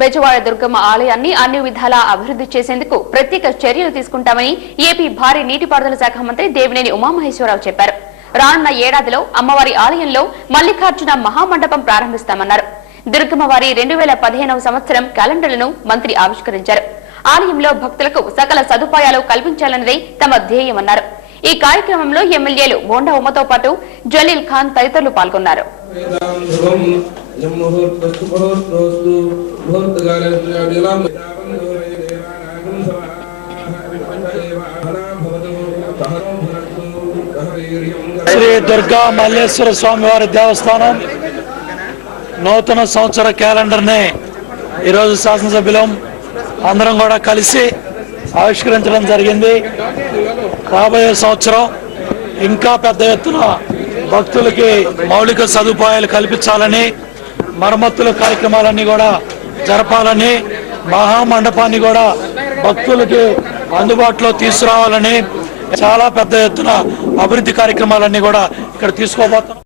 బెజవాడ దుర్గమ్మ ఆలయాన్ని అన్ని విధాలా అభివృద్ధి చేసేందుకు ప్రత్యేక చర్యలు తీసుకుంటామని ఏపీ భారీ నీటిపారుదల శాఖ మంత్రి దేవినేని ఉమామహేశ్వరరావు చెప్పారు. రానున్న ఏడాదిలో అమ్మవారి ఆలయంలో మల్లికార్జున మహామండపం ప్రారంభిస్తామన్నారు. దుర్గమ్మవారి 2015వ సంవత్సరం క్యాలెండర్లను మంత్రి ఆవిష్కరించారు. ఆలయంలో భక్తులకు సకల సదుపాయాలు కల్పించాలన్నదే తమ ధ్యేయమన్నారు. ఈ కార్యక్రమంలో ఎమ్మెల్యేలు బోండా ఉమ్మతో పాటు జలీల్ ఖాన్ తదితరులు పాల్గొన్నారు. శ్రీ దుర్గా మల్లేశ్వర స్వామి వారి దేవస్థానం నూతన సంవత్సర క్యాలెండర్ని ఈరోజు శాసనసభ్యులం అందరం కూడా కలిసి ఆవిష్కరించడం జరిగింది. రాబోయే సంవత్సరం ఇంకా పెద్ద ఎత్తున భక్తులకి మౌలిక సదుపాయాలు కల్పించాలని, మరమ్మతుల కార్యక్రమాలన్నీ కూడా జరపాలని, మహామండపాన్ని కూడా భక్తులకి అందుబాటులో తీసుకురావాలని చాలా పెద్ద ఎత్తున అభివృద్ధి కార్యక్రమాలన్నీ కూడా ఇక్కడ తీసుకోబోతున్నాం.